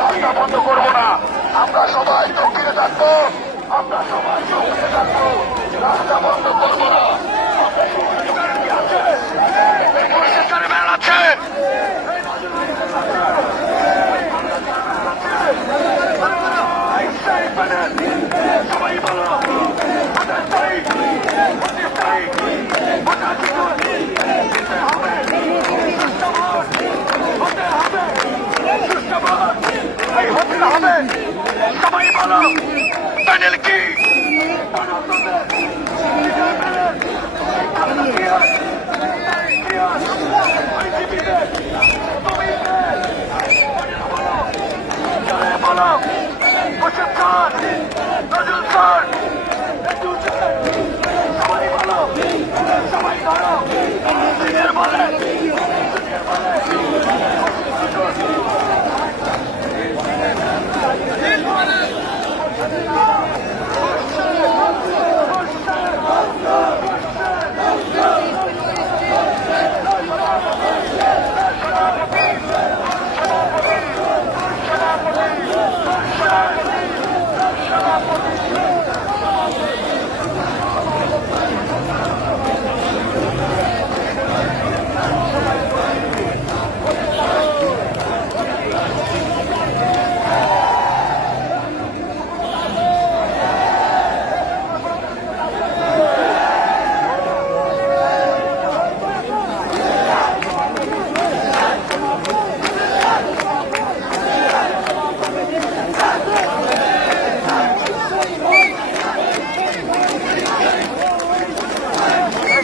রাস্তা বন্ধ করবো না, আমরা সবাই দক্ষিণে থাকবো, আমরা সবাই দক্ষিণে থাকবো, রাস্তা বন্ধ করবো না। বেড়াচ্ছে সবাই বলো হবে, সবাই বলো প্যানেল কি বলো বসুন স্যার, নজরুল স্যার, সবাই বলো, সবাই ধরো বলে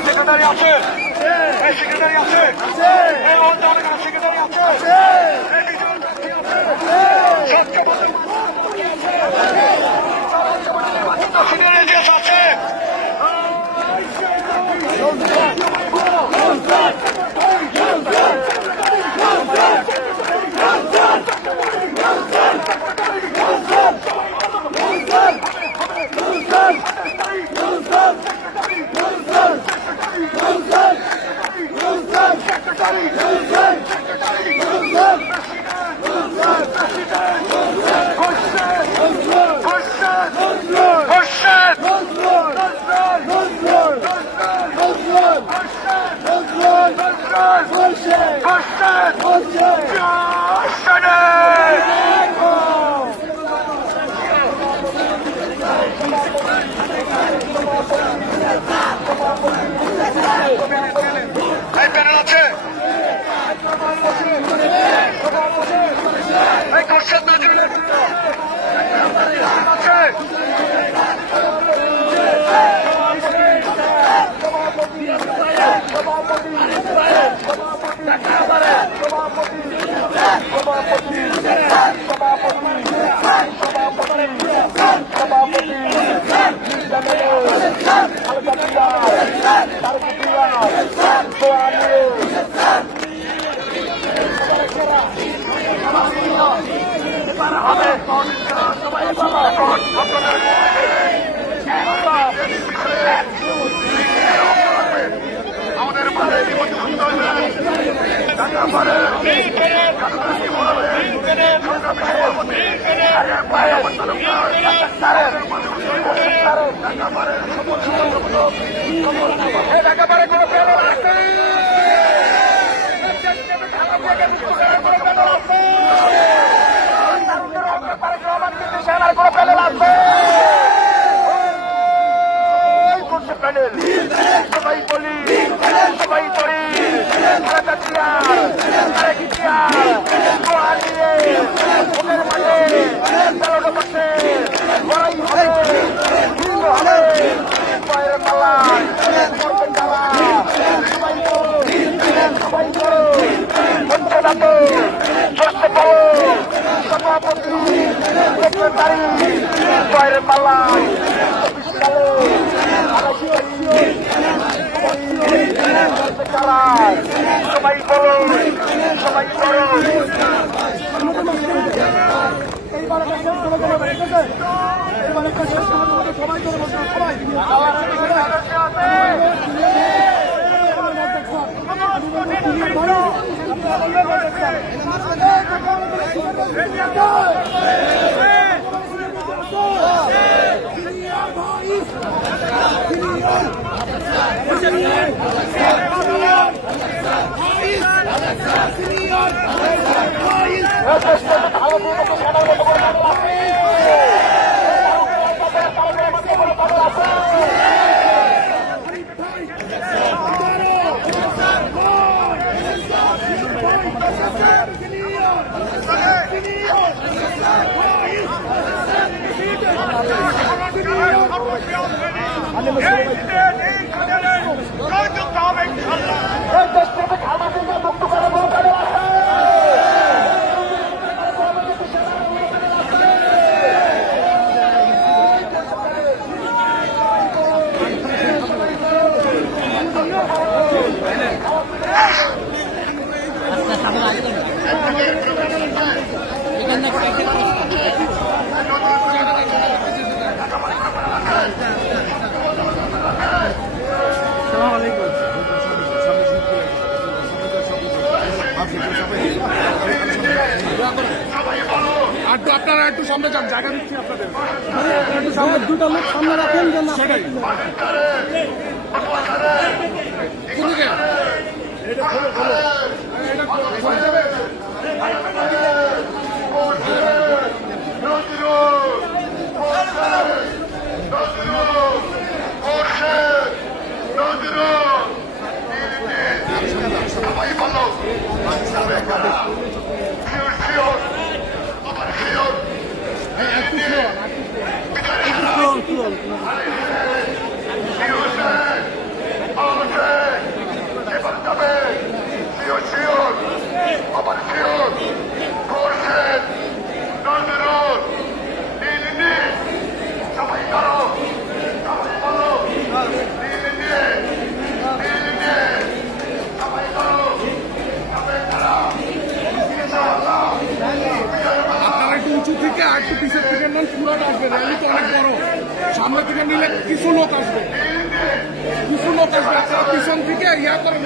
সেক্রেটারি আছে, সেক্রেটারি আছে, আছে আপনারা একটু সামনে যান, জায়গা দিচ্ছি আপনাদের। দুটো লোক সামনে রাখেন, সেটাই একটু পিছের থেকে নেন, পুরোটা আসবে। র্যালি তো অনেক বড়, সামনে থেকে নিলে কিছু লোক আসবে, আপনারা পিছন থেকে ইয়া করেন।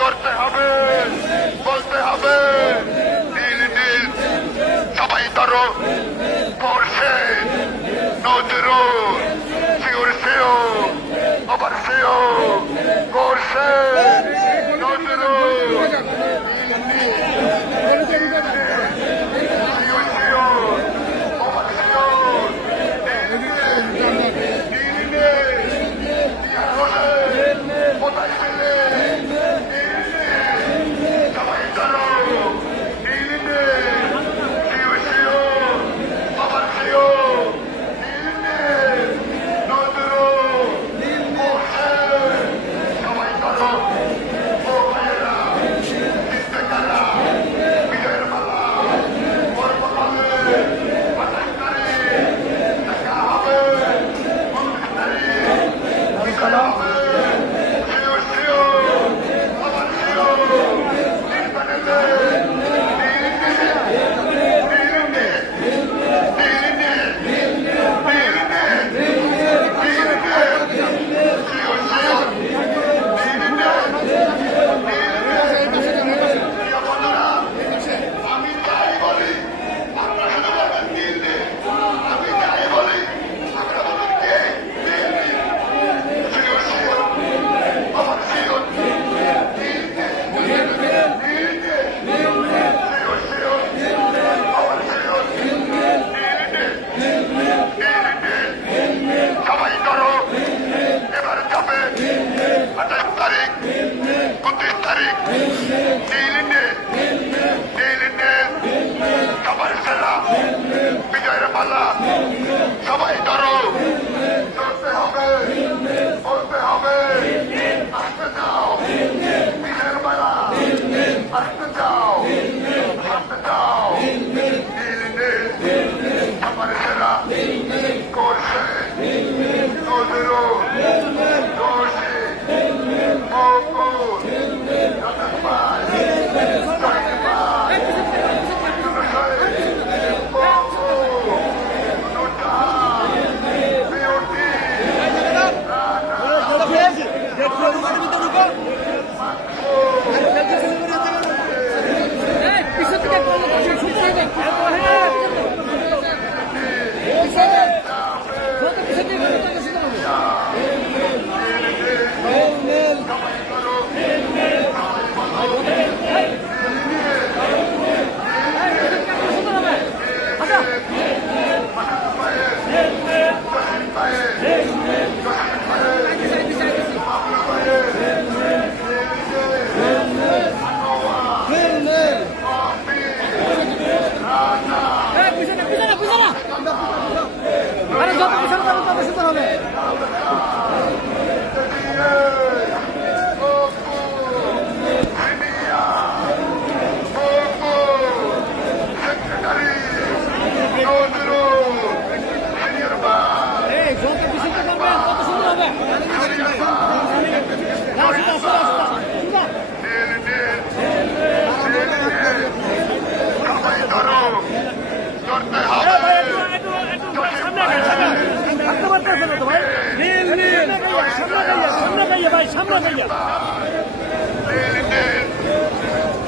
করতে হবে, বলতে হবে, নীল নীল সবাই ধরো, পড়ছে নজরুল, শিওর শিওর, আবার শিওর, করছে নজরুল, শিওর শিওর, আবার শিওর, নীল নীল, নীল নীল,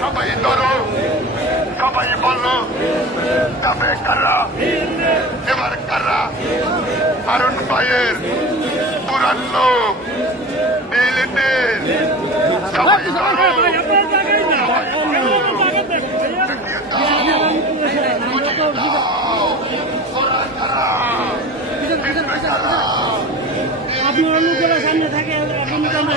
সবাই ধরো, সবাই বলো যাবে কারা, এবার কারা? হারুন ভাইয়ের পুরান লোক নীল সবাই ধরো, আপনার লোকেরা সামনে থাকে আপনি সামনে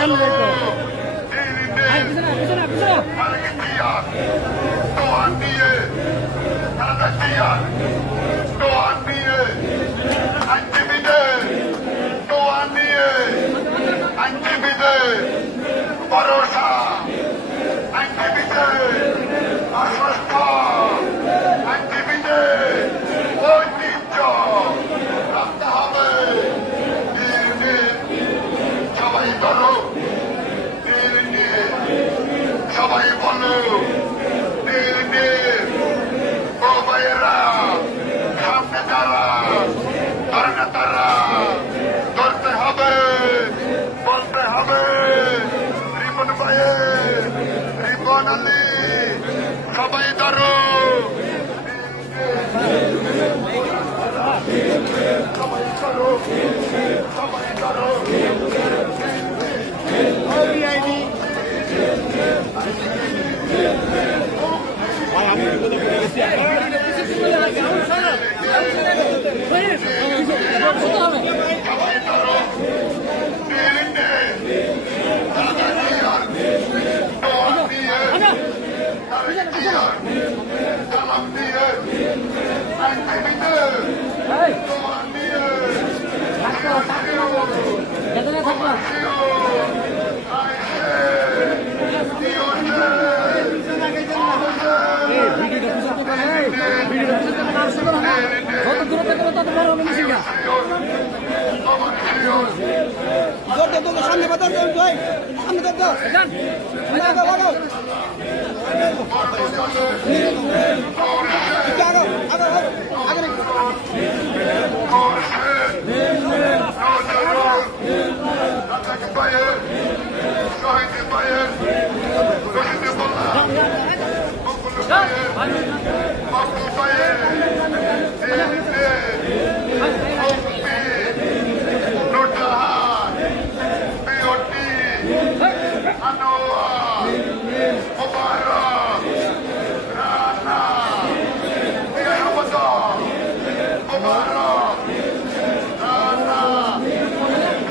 ভরসা আইনজীবীতে আশ্বস্ত আইনজীবীতে ঐতিহ্য রাখতে হবে। সবাই বলো সবাই বলো ও ভাইয়েরা সামনে তারা ধরে না তারা ধরতে হবে বলতে হবে। রিপন ভাইয়ের রিপন আলী সবাই ধরো সবাই ধরো সবাই ধরো সামনে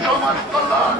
সমাজ কল্যাণ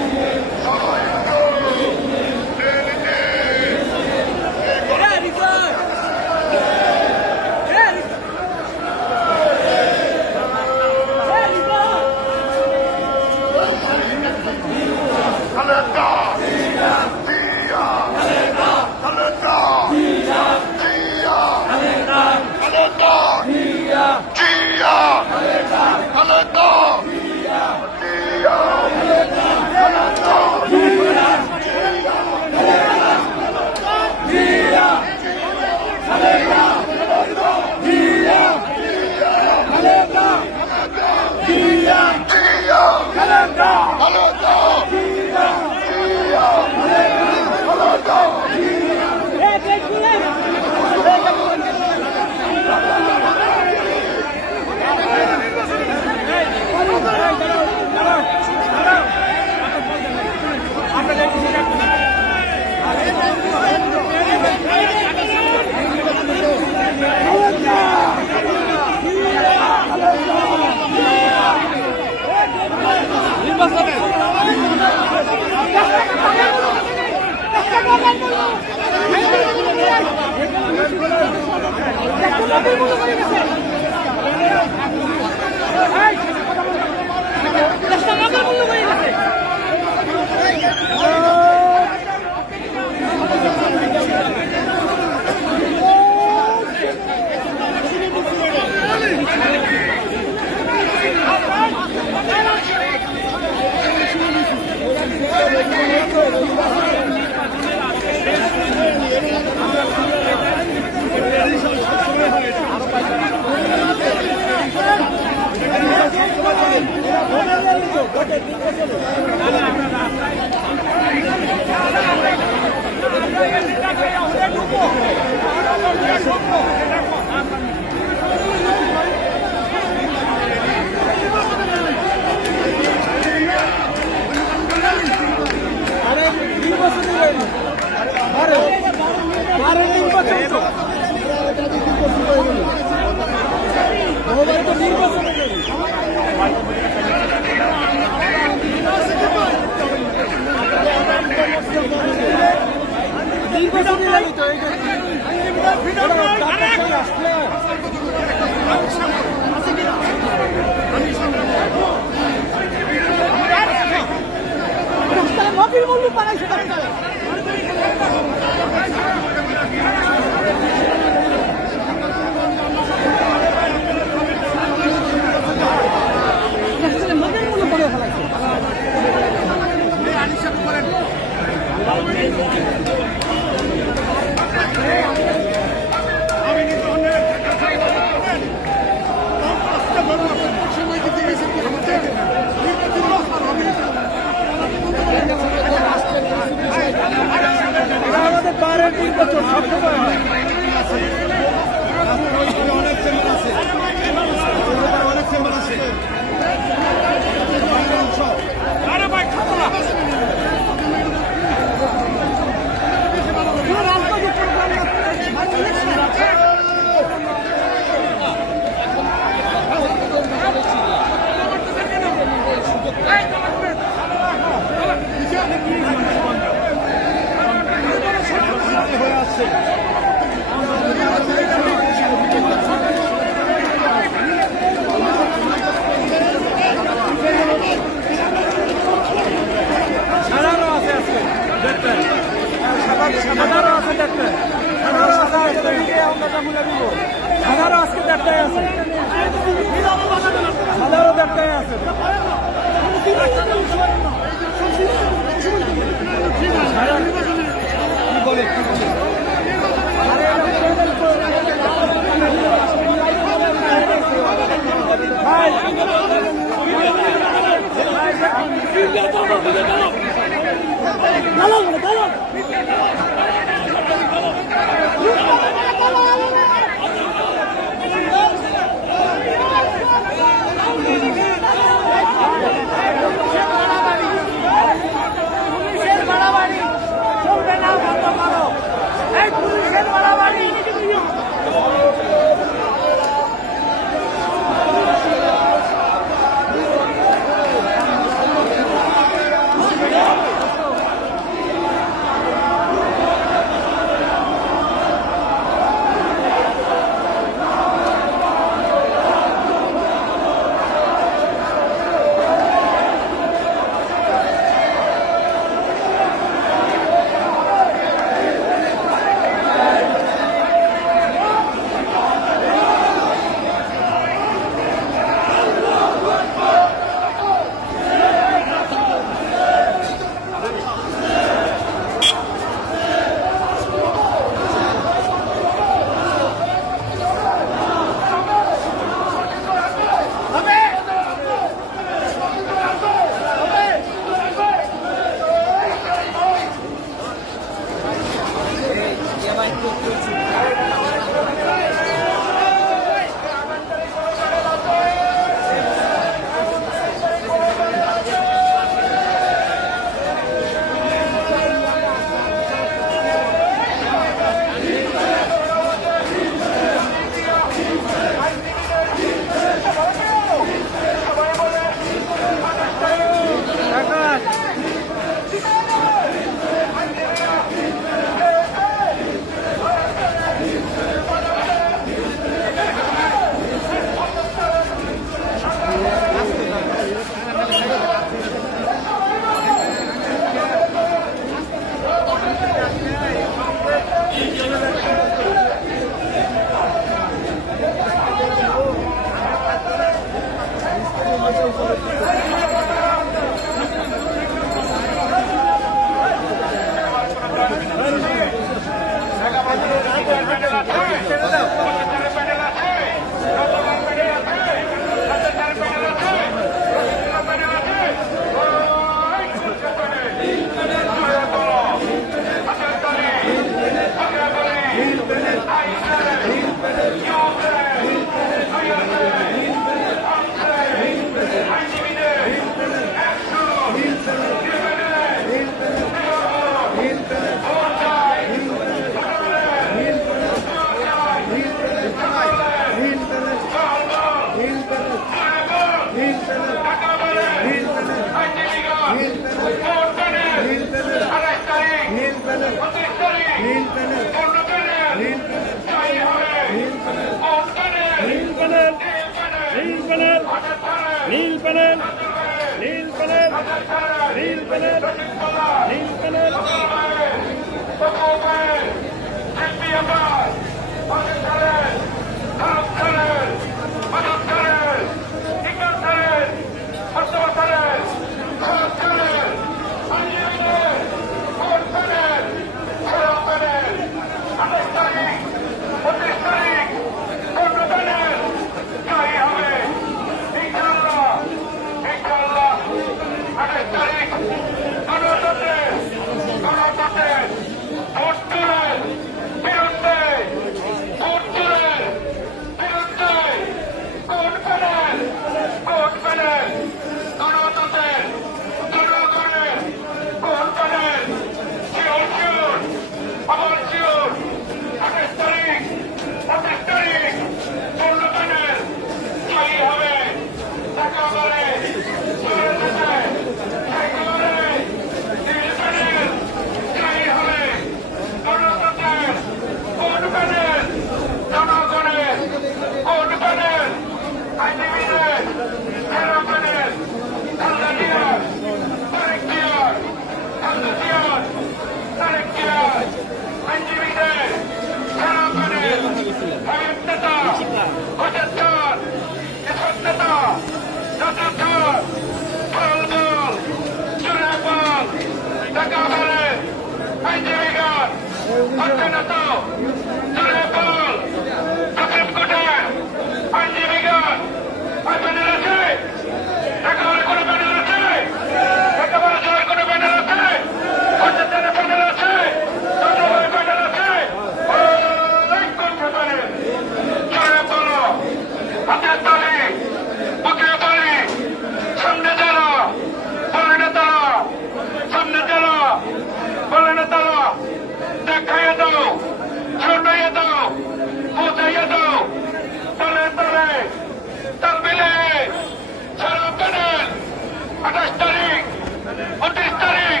29 তারিখ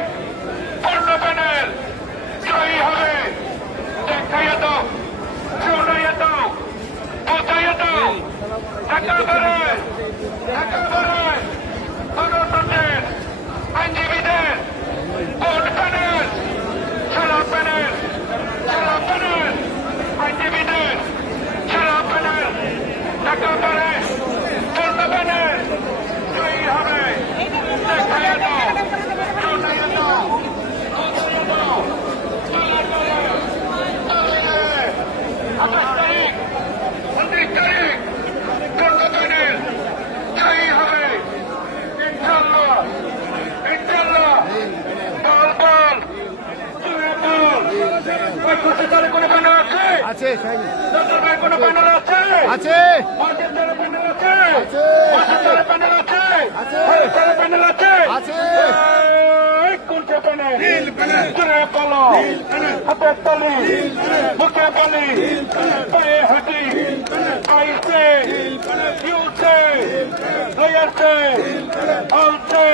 পূর্ণ প্যানেল জয়ী হবে। দেখাইয়া দাও, শোনাইয়া দাও, বোঝাইয়া দাও, একেবারে গণতন্ত্রের আইনজীবীদের ভোট প্যানেল, সেরা প্যানেল, আইনজীবীদের সেরা প্যানেল, একেবারে পূর্ণ প্যানেল জয়ী হবে। দেখাইয়া দাও, শোনাইয়া দাও, বোঝাইয়া দাও, 28 তারিখ 29 তারিখ পূর্ণ প্যানেল জয়ী হবে। ইনশাআল্লাহ, ইনশাআল্লাহ। বল বল, তুই বল। ওই কোথায় কোনো প্যানেল আছে? আছে দাদার ভাই কোনো প্যানেল আছে? আছে মার্কেট প্যানেল আছে? মার্কেট প্যানেল আছে? প্যানেল আছে? আছে কোনটা প্যানেল? জোরে বলো, হাতের তালি, বুকে তালি, পায়ে হাঁটি, আইসে, ইউসে, লয়ারসে, আলসে,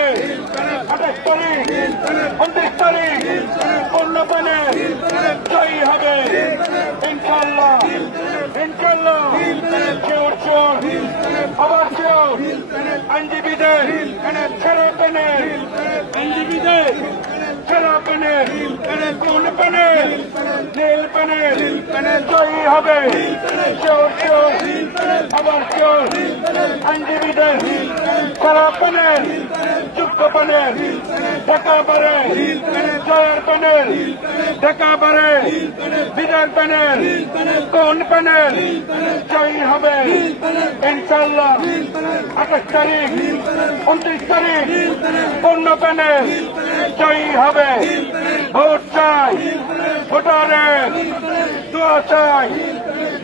28 তারিখ 29 তারিখ পূর্ণ প্যানেল জয়ী হবে। ইনশাআল্লাহ, ইনশাআল্লাহ। শিওর শিওর, আবার শিওর। আইনজীবীদের সেরা প্যানেল, আইনজীবীদের সেরা প্যানেল, কোন প্যানেল? নীল প্যানেল জয়ী হবে। শিওর শিওর, আবার শিওর। আইনজীবীদের সেরা প্যানেল, যুক্ত প্যানেল, একেবারে জয়ের প্যানেল, একেবারে বিজয়ের প্যানেল, কোন প্যানেল জয়ী হবে? ইনশাআল্লাহ। 28 তারিখ 29 তারিখ পূর্ণ প্যানেল জয়ী হবে। ভোট চাই, ভোটারের দোয়া চাই,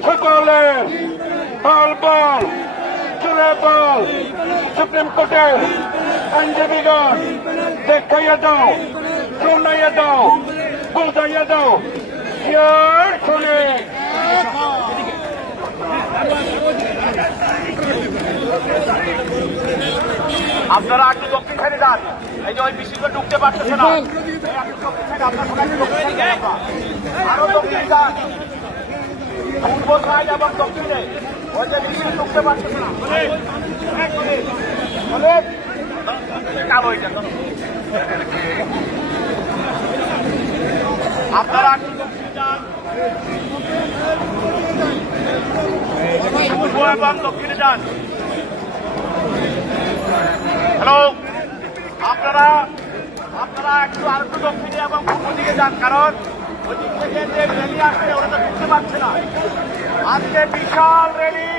সকলের বল বল, চলে বল। সুপ্রিম কোর্টের আইনজীবীগণ দেখাইয়া দাও, শোনাইয়া দাও, বোঝাইয়া দাও। শুনে আপনারা একটু দক্ষিণ সাইডে যান। এই যে ওই মিছিলটা ঢুকতে পারতেছে না, আরো দক্ষিণ যান, পূর্ব সাইড এবং দক্ষিণে ওই যে মিছিল ঢুকতে পারতেছে না। আপনারা একটু দক্ষিণ যান, পূর্ব এবং দক্ষিণে যান। হ্যালো, আপনারা একটু আর একটু দক্ষিণে এবং পূর্ব দিকে যান, কারণ ওই দিক থেকে যে র্যালি আসছে ওরা তো ঢুকতে পারছে না। আজকে বিশাল র্যালি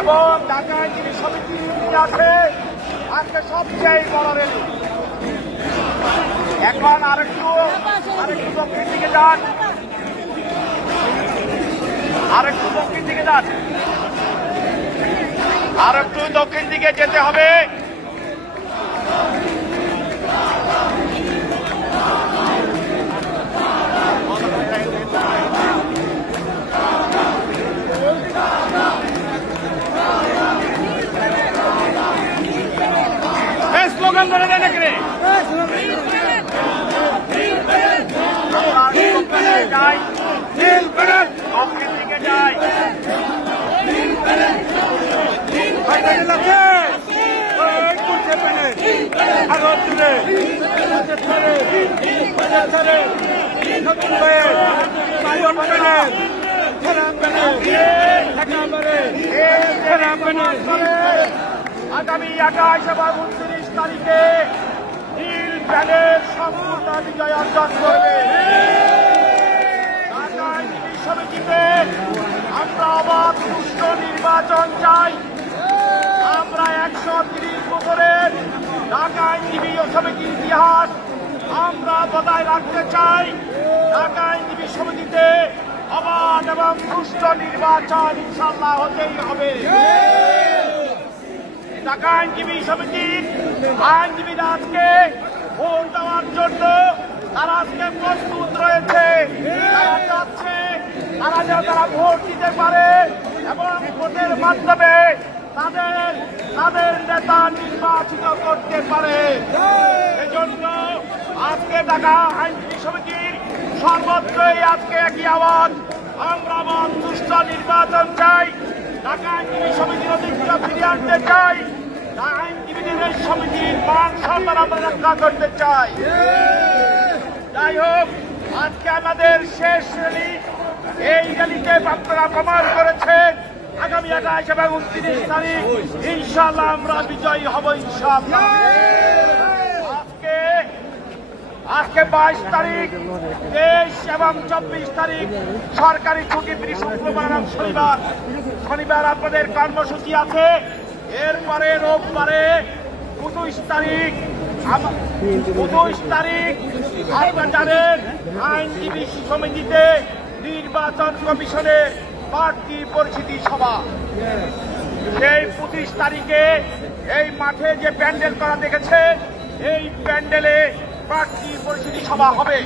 এবং ঢাকা আইনজীবী সমিতি আছে আজকে সবচেয়ে বড় র্যালি। এখন আরেকটু দক্ষিণ দিকে যান, আরেকটু দক্ষিণ দিকে যান, আরেকটু দক্ষিণ দিকে যেতে হবে। স্লোগান ধরে দেন এখানে যাই, দক্ষিণ দিকে যাই। আগামী 28 এবং 29 তারিখে নীল প্যানেল সম্পূর্ণ বিজয় অর্জন করবে। ঢাকা আইনজীবী সমিতিতে আমরা অবাধ সুষ্ঠু নির্বাচন চাই। আমরা 130 বছরের ঢাকা আইনজীবী সমিতির ইতিহাস আমরা বজায় রাখতে চাই। ঢাকা আইনজীবী সমিতিতে অবাধ এবং সুষ্ঠু নির্বাচন ইনশাআল্লাহ হতেই হবে। ঢাকা আইনজীবী সমিতির আইনজীবীরা আজকে ভোট দেওয়ার জন্য তারা আজকে প্রস্তুত রয়েছে। তারা চাচ্ছে তারা যেন তারা ভোট দিতে পারে এবং ভোটের মাধ্যমে তাদের নেতা নির্বাচিত করতে পারে। জন্য আজকে ঢাকা আইনজীবী সমিতির সর্বত্রই আজকে একই আওয়াজ, আমরা সুষ্ঠু নির্বাচন চাই, ঢাকা আইনজীবী সমিতির অধিকার ফিরিয়ে আনতে চাই, আইনজীবীদের সমিতির মান সম্মান আমরা রক্ষা করতে চাই। যাই হোক, আজকে আমাদের শেষ র্যালি, এই র্যালিতে আপনারা প্রমাণ করেছেন আগামী 28 এবং 29 তারিখ ইনশাআল্লাহ আমরা বিজয়ী হব ইনশাআল্লাহ। আজকে 22 তারিখ, 23 এবং 24 তারিখ সরকারি ছুটি, শুক্রবার এবং শনিবার আপনাদের কর্মসূচি আছে। এরপরে রোববারে 25 তারিখ আপনারা জানেন আইনজীবী সমিতিতে নির্বাচন কমিশনের প্রার্থী পরিচিতি সভা। সেই 25 তারিখে এই মাঠে যে প্যান্ডেল করা দেখেছে, এই প্যান্ডেলে প্রার্থী পরিচিতি সভা হবে।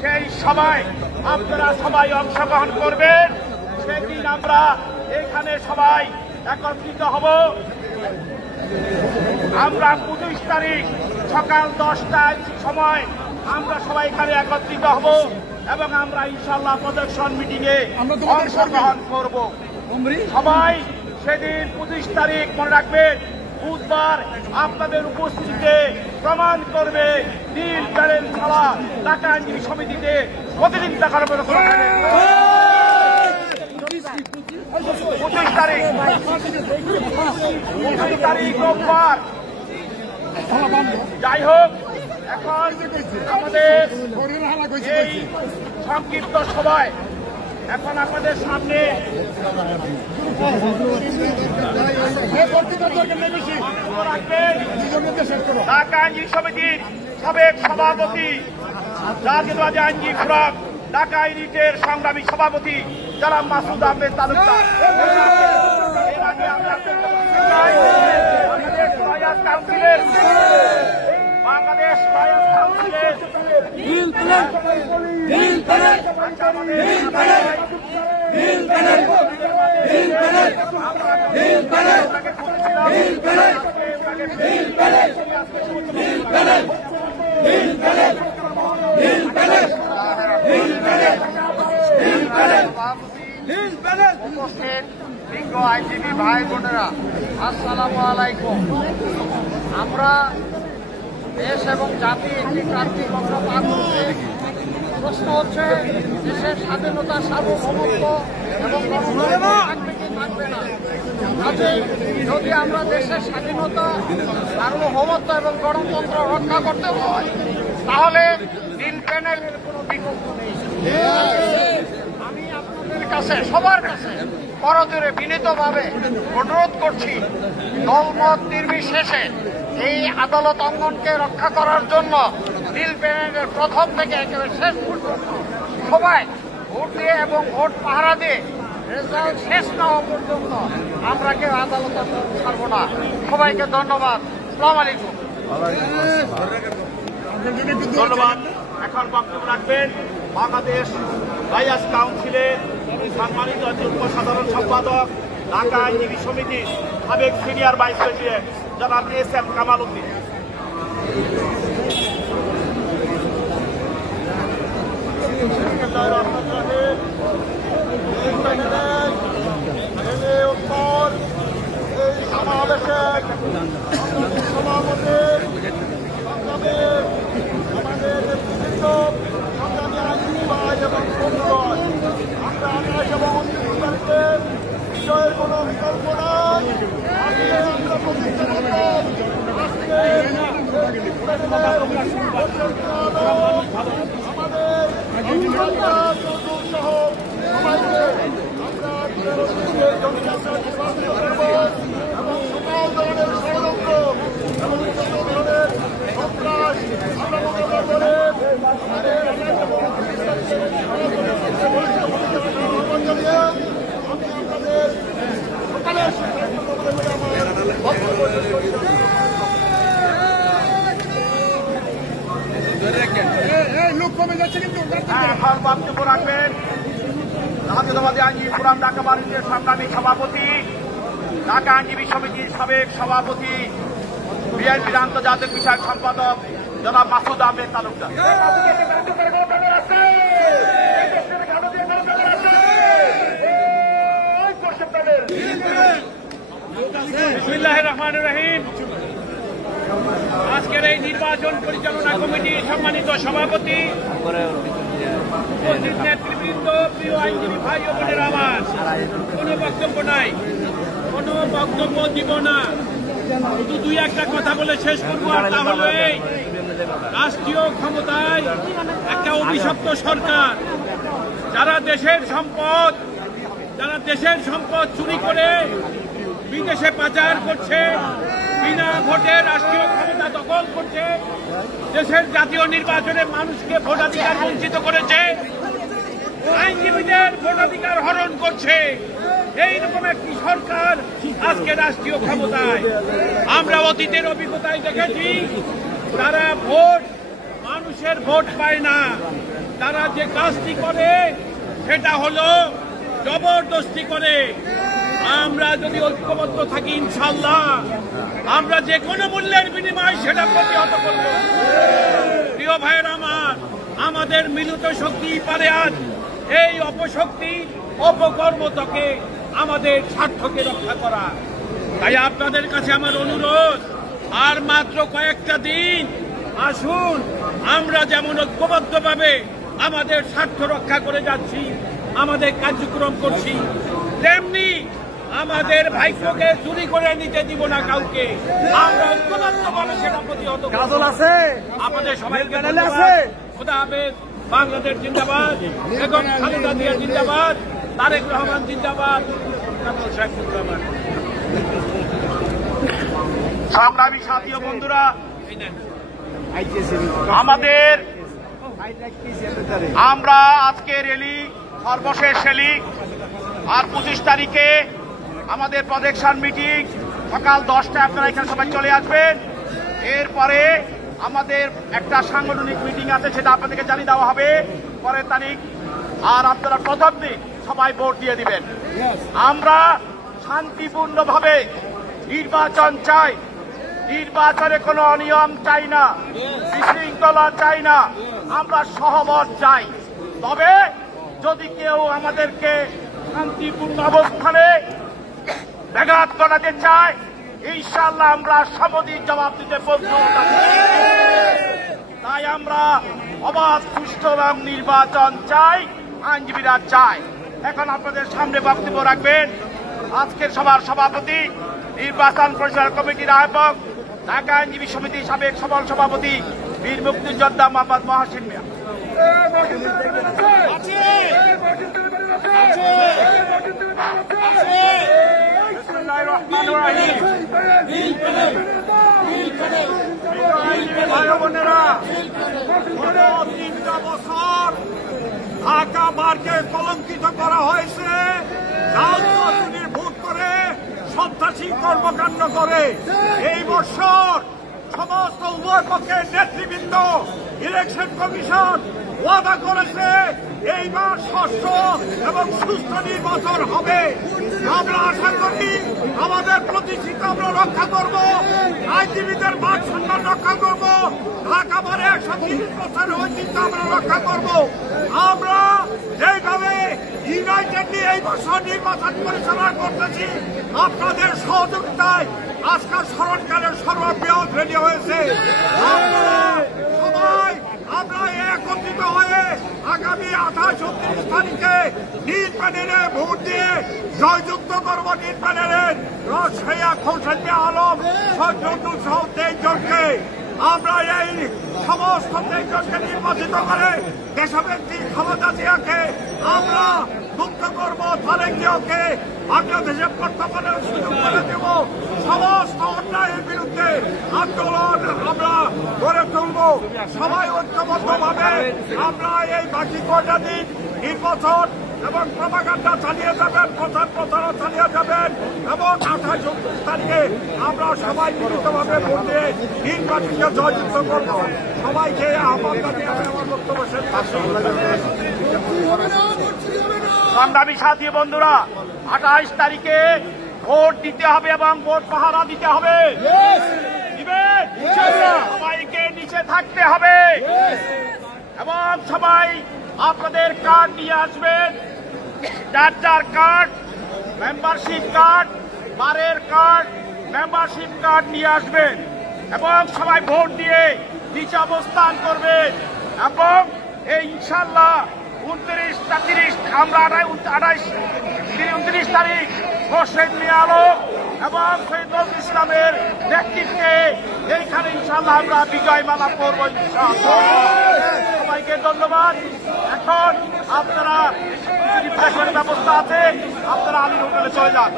সেই সভায় আপনারা সবাই অংশগ্রহণ করবেন। সেদিন আমরা এখানে সবাই একত্রিত হব। আমরা 25 তারিখ সকাল 10টায় সময় আমরা সবাই এখানে একত্রিত হব এবং আমরা ইনশাআল্লাহ প্রদর্শন মিটিং এ অংশগ্রহণ করব। সবাই সেদিন 25 তারিখ মনে রাখবেন, বুধবার আপনাদের উপস্থিতিতে প্রমাণ করবে নীল প্যানেল ছাড়া ঢাকা আইনজীবী সমিতিতে প্রতিনিধিত্ব করার কোনো 25 তারিখ রোববার। যাই হোক, এখন আমাদের এই সংক্ষিপ্ত সভায় এখন আপনাদের সামনে ঢাকা আইনজীবী সমিতির সাবেক সভাপতি, জাতীয়তাবাদী আইনজীবী ফোরাম ঢাকা ইউনিটের সংগ্রামী সভাপতি জনাব মাসুদ আহমেদ তালুকদার। এর আগে আমরা বাংলাদেশ লয়ার্স কাউন্সিলের বিজ্ঞ আইনজীবী ভাই বোনেরা, আসসালামু আলাইকুম। আমরা দেশ এবং জাতি একটি ক্রান্তিক ঘটনা পার করছে। প্রশ্ন হচ্ছে, দেশের স্বাধীনতা, সার্বভৌমত্ব এবং গণতন্ত্র থাকবে কি থাকবে না। কাজেই যদি আমরা দেশের স্বাধীনতা, সার্বভৌমত্ব এবং গণতন্ত্র রক্ষা করতে হয়, তাহলে নীল প্যানেলের কোনো বিকল্প নেই। আমি আপনাদের কাছে, সবার কাছে করজোরে বিনীতভাবে অনুরোধ করছি, দলমত নির্বিশেষে এই আদালত অঙ্গনকে রক্ষা করার জন্য নীল প্যানেলের প্রথম থেকে একেবারে শেষ পর্যন্ত সবাই ভোট দিয়ে এবং ভোট পাহারা দিয়ে রেজাল্ট শেষ না হওয়া পর্যন্ত আমরা কেউ আদালত ছাড়ব না। সবাইকে ধন্যবাদ। আসসালামু আলাইকুম। ধন্যবাদ। এখন বক্তব্য রাখবেন বাংলাদেশ লয়ার্স কাউন্সিলের সম্মানিত যুগ্ম সাধারণ সম্পাদক, ঢাকা আইনজীবী সমিতির সাবেক সিনিয়র ভাইস প্রেসিডেন্ট জনাব এস.এম. কামাল উদ্দিন। এই সমাবেশের সভাপতি আমাদের নেতৃত্ব সংগ্রামী আইনজীবী ভাই এবং বন্ধুগণ, আমরা 28 এবং 29 তারিখে বিজয়ের কোনো বিকল্প নাই। আমরা প্রতিষ্ঠা করব আমাদের সহ সবাইকে আমরা নির্বাচিত করব এবং সকল ধরনের ষড়যন্ত্র এবং সকল ধরনের সন্ত্রাস আমরা মোকাবিলা করে বক্তব্য রাখবেন জাতীয়তাবাদী আইনজীবী ফোরাম ঢাকা বাণিজ্যের সংগ্রামী সভাপতি, ঢাকা আইনজীবী সমিতির সাবেক সভাপতি, বিএনপির আন্তর্জাতিক বিষয়ক সম্পাদক জনাব মাসুদ আহমেদ তালুকদার। বিসমিল্লাহির রহমানির রহিম। আজকের এই নির্বাচন পরিচালনা কমিটির সম্মানিত সভাপতি, উপস্থিত নেতৃবৃন্দ, প্রিয় আইনজীবী ভাই ও বোনেরা, আমার কোনো বক্তব্য নাই, কোনো বক্তব্য দিব না, শুধু দুই একটা কথা বলে শেষ করবো। আর তা হলো এই, রাষ্ট্রীয় ক্ষমতায় একটা অভিশপ্ত সরকার, যারা দেশের সম্পদ চুরি করে বিদেশে পাচার করছে, বিনা ভোটে রাষ্ট্রীয় ক্ষমতা দখল করছে, দেশের জাতীয় নির্বাচনে মানুষকে ভোটাধিকার বঞ্চিত করেছে, আইনজীবীদের ভোটাধিকার হরণ করছে, এইরকম একটি সরকার আজকে রাষ্ট্রীয় ক্ষমতায়। আমরা অতীতের অভিজ্ঞতায় দেখেছি, তারা মানুষের ভোট পায় না, তারা যে কাজটি করে সেটা হলো জবরদস্তি করে। আমরা যদি ঐক্যবদ্ধ থাকি, ইনশাআল্লাহ আমরা যে কোনো মূল্যের বিনিময় সেটা প্রতিহত করব। প্রিয় ভাইয়ের আমার, আমাদের মিলিত শক্তি পারে আজ এই অপশক্তি অপকর্মকে আমাদের স্বার্থকে রক্ষা করা। তাই আপনাদের কাছে আমার অনুরোধ, আর মাত্র কয়েকটা দিন আসুন, আমরা যেমন ঐক্যবদ্ধভাবে আমাদের স্বার্থ রক্ষা করে যাচ্ছি, আমাদের কার্যক্রম করছি, তেমনি আমাদের ভাইপোকে চুরি করে নিতে দিব না কাউকে। আমরা ঐক্যবদ্ধভাবে সেটা প্রতিহত করব। আমাদের সবাইকে আছে। খোদা হাফেজ। বাংলাদেশ জিন্দাবাদ, বেগম খালেদা জিয়া জিন্দাবাদ, তারেক রহমান জিন্দাবাদ, সংগ্রামী সাথী ও বন্ধুরা, আমরা আজকে র্যালি, সর্বশেষ র্যালি, আর 25 তারিখে আমাদের প্রজেকশন মিটিং সকাল 10টায় আপনারা এখানে সবাই চলে আসবেন। এরপরে আমাদের একটা সাংগঠনিক মিটিং আছে, সেটা আপনাদেরকে জানিয়ে দেওয়া হবে পরের তারিখ। আর আপনারা প্রথম দিন সবাই ভোট দিয়ে দিবেন। আমরা শান্তিপূর্ণভাবে নির্বাচন চাই, নির্বাচনে কোনো অনিয়ম চাই না, বিশৃঙ্খলা চাই না, আমরা সহমত চাই। তবে যদি কেউ আমাদেরকে শান্তিপূর্ণ অবস্থানে ব্যাঘাত ঘটাতে চায়, ইনশাআল্লাহ আমরা সমধিক জবাব দিতে প্রস্তুত আছি। তাই আমরা অবাধ, সুষ্ঠু এবং নির্বাচন চাই, আইনজীবীরা চাই। এখন আপনাদের সামনে বক্তব্য রাখবেন আজকের সভার সভাপতি, নির্বাচন পরিচালনা কমিটির আহ্বায়ক, ঢাকা আইনজীবী সমিতির সাবেক সফল সভাপতি বীর মুক্তিযোদ্ধা মোহাম্মদ মহসিন মিয়া। ভাই বোনেরা, 3টা বছর ঢাকা বারকে কলঙ্কিত করা হয়েছে, রাজনীতির ভোট করে, সন্ত্রাসী কর্মকাণ্ড করে। এই বছর সমস্ত উভয় পক্ষের নেতৃবৃন্দ, ইলেকশন কমিশন ওয়াদা করেছে এইবার স্বচ্ছ এবং সুস্থ নির্বাচন হবে। আমরা আশা করি আমাদের প্রতিশ্রুতি আমরা রক্ষা করব, আইনজীবীদের মান সম্মান রক্ষা করব, ঢাকা বারে 130 বছরের ঐতিহ্য আমরা রক্ষা করব। আমরা যেভাবে ইউনাইটেডলি এই বছর নির্বাচন পরিচালনা করতেছি, আপনাদের সহযোগিতায় আজকাল স্মরণকালের সর্ববৃহৎ রেডি হয়েছে। সবাই আমরা একত্রিত হয়ে আগামী 28-29 তারিখে নীল প্যানেলে ভোট দিয়ে জয়যুক্ত করব। নীল প্যানেলের রাজশাহী খোরশেদ আলম সৈয়দুল সহ 23 জনকে আমরা এই সমস্ত 23 জনকে নির্বাচিত করে দেশব্যাপী ক্ষমতা জিয়াকে আমরা মুক্ত করব। তারেক জিয়াকে বাংলাদেশে প্রত্যাবর্তনের সুযোগ করে দেব। সমস্ত অন্যায়ের বিরুদ্ধে আন্দোলন আমরা গড়ে তুলব। সবাই ঐক্যবদ্ধভাবে আমরা এই বাকি কয়টা দিন নির্বাচন এবং প্রপাগান্ডা চালিয়ে যাবেন, প্রচারণা চালিয়ে যাবেন এবং 28-29 তারিখে আমরা সবাই মিলিতভাবে ভোট দিয়ে নির্বাচনকে জয়যুক্ত করব। সবাইকে আহ্বান জানিয়ে আমি আমার বক্তব্য শেষ করছি। সংগ্রামী সাথী বন্ধুরা, 28 তারিখে ভোট দিতে হবে এবং ভোট পাহারা দিতে হবে। সবাইকে নিচে থাকতে থাকতে হবে এবং সবাই আপনাদের কার্ড নিয়ে আসবেন, যার যার কার্ড, মেম্বারশিপ কার্ড, বারের কার্ড, মেম্বারশিপ কার্ড নিয়ে আসবেন এবং সবাই ভোট দিয়ে নিচে অবস্থান করবেন এবং এই ইনশাল্লাহ 29 আমরা 29 তারিখ মোর্শেদ মিয়া আলম এবং শহীদ নজরুল ইসলামের নেতৃত্বে এইখানে ইনশাল্লাহ আমরা বিজয় মালা করব ইনশাআল্লাহ। সবাইকে ধন্যবাদ। এখন আপনারা রিফ্রেশমেন্ট ব্যবস্থা আছে, আপনারা আলীর হোটেলে চলে যান।